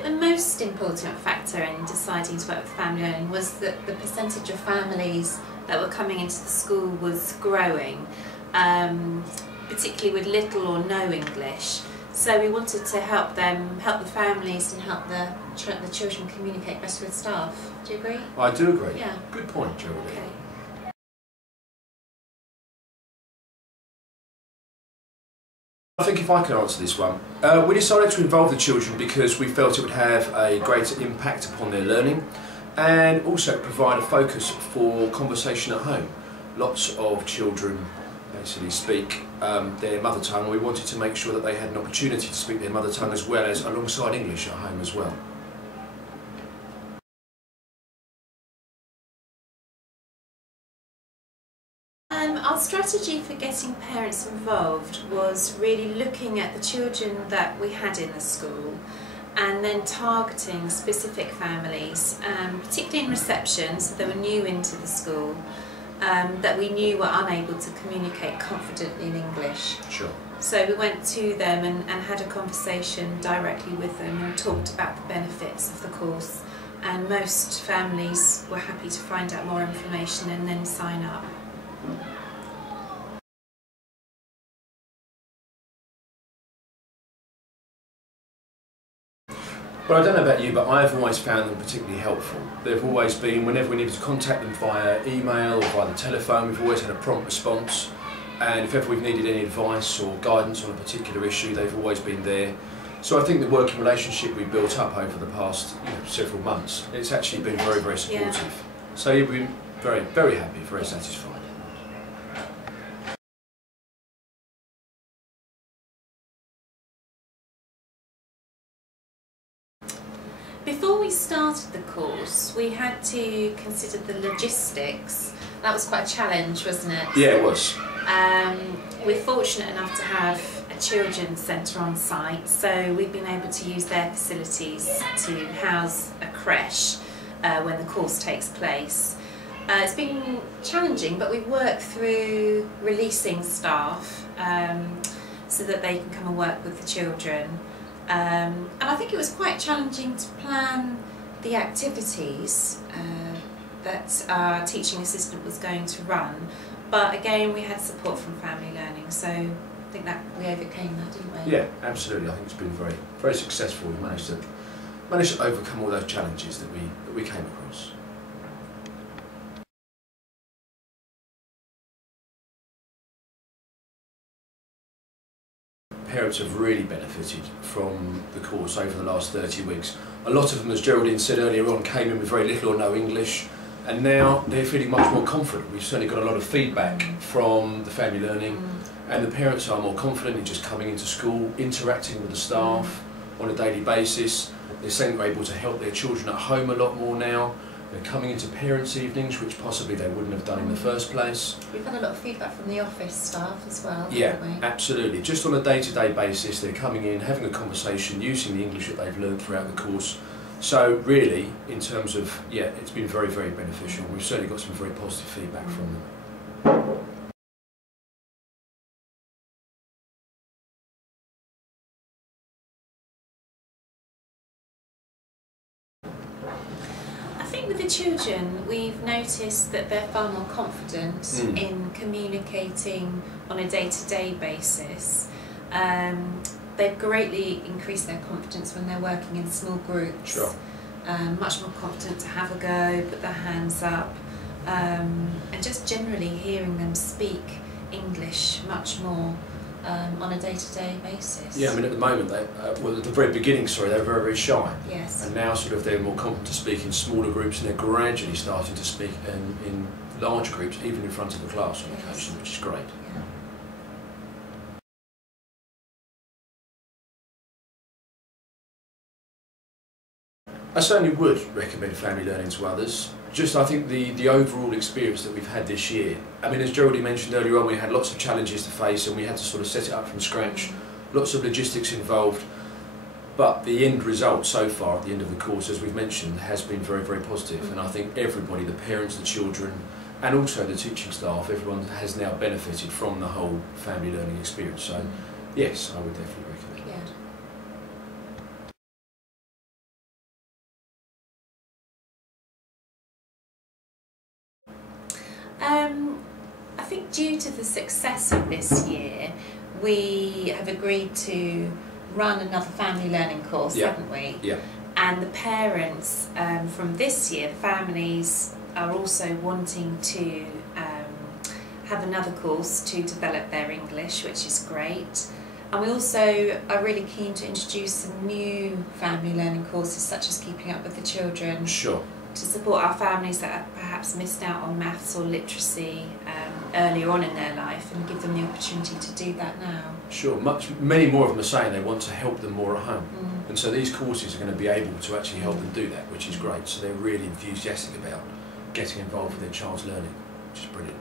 think the most important factor in deciding to work with family learning was that the percentage of families that were coming into the school was growing, particularly with little or no English. So we wanted to help the families and help the children communicate better with staff. Do you agree? I do agree. Yeah. Good point, Geraldine. Okay. I think if I can answer this one. We decided to involve the children because we felt it would have a greater impact upon their learning and also provide a focus for conversation at home. Lots of children basically speak their mother tongue, and we wanted to make sure that they had an opportunity to speak their mother tongue as well as alongside English at home as well. Our strategy for getting parents involved was really looking at the children that we had in the school and then targeting specific families, particularly in reception, so they were new into the school, that we knew were unable to communicate confidently in English. Sure. So we went to them and had a conversation directly with them and talked about the benefits of the course, and most families were happy to find out more information and then sign up. Well, I don't know about you, but I've always found them particularly helpful. They've always been, whenever we needed to contact them via email or via the telephone, we've always had a prompt response. And if ever we've needed any advice or guidance on a particular issue, they've always been there. So I think the working relationship we've built up over the past several months, it's actually been very, very supportive. Yeah. So we've been very, very happy, very satisfied. Before we started the course, we had to consider the logistics. That was quite a challenge, wasn't it? Yeah, it was. We're fortunate enough to have a children's centre on site, so we've been able to use their facilities to house a creche when the course takes place. It's been challenging, but we've worked through releasing staff so that they can come and work with the children. And I think it was quite challenging to plan the activities that our teaching assistant was going to run, but again we had support from family learning, so I think that we overcame that, didn't we? Yeah, absolutely. I think it's been very, very successful. We managed to overcome all those challenges that we came across. Parents have really benefited from the course over the last 30 weeks. A lot of them, as Geraldine said earlier on, came in with very little or no English, and now they're feeling much more confident. We've certainly got a lot of feedback from the family learning, and the parents are more confident in just coming into school, interacting with the staff on a daily basis. They're saying they're able to help their children at home a lot more now. They're coming into parents' evenings, which possibly they wouldn't have done in the first place. We've had a lot of feedback from the office staff as well, yeah, haven't we? Absolutely. Just on a day-to-day basis, they're coming in, having a conversation, using the English that they've learned throughout the course. So really, in terms of, yeah, it's been very, very beneficial. We've certainly got some very positive feedback from them. With the children, we've noticed that they're far more confident in communicating on a day-to-day basis. They've greatly increased their confidence when they're working in small groups. Sure. Much more confident to have a go, put their hands up, and just generally hearing them speak English much more on a day-to-day basis. Yeah, I mean at the moment, well at the very beginning, they were very, very shy. Yes. And now sort of they're more confident to speak in smaller groups, and they're gradually starting to speak in large groups, even in front of the class on occasion, which is great. Yeah. I certainly would recommend family learning to others. Just I think the overall experience that we've had this year, I mean as Geraldine mentioned earlier on, we had lots of challenges to face and we had to sort of set it up from scratch, lots of logistics involved, but the end result so far at the end of the course, as we've mentioned, has been very, very positive. And I think everybody, the parents, the children and also the teaching staff, everyone has now benefited from the whole family learning experience. So yes, I would definitely recommend it. Yeah. I think due to the success of this year, we have agreed to run another family learning course, haven't we? Yeah. And the parents from this year, the families are also wanting to have another course to develop their English, which is great. And we also are really keen to introduce some new family learning courses, such as keeping up with the children. Sure. To support our families that have perhaps missed out on maths or literacy earlier on in their life, and give them the opportunity to do that now. Sure, many more of them are saying they want to help them more at home. And so these courses are going to be able to actually help them do that, which is great. So they're really enthusiastic about getting involved with their child's learning, which is brilliant.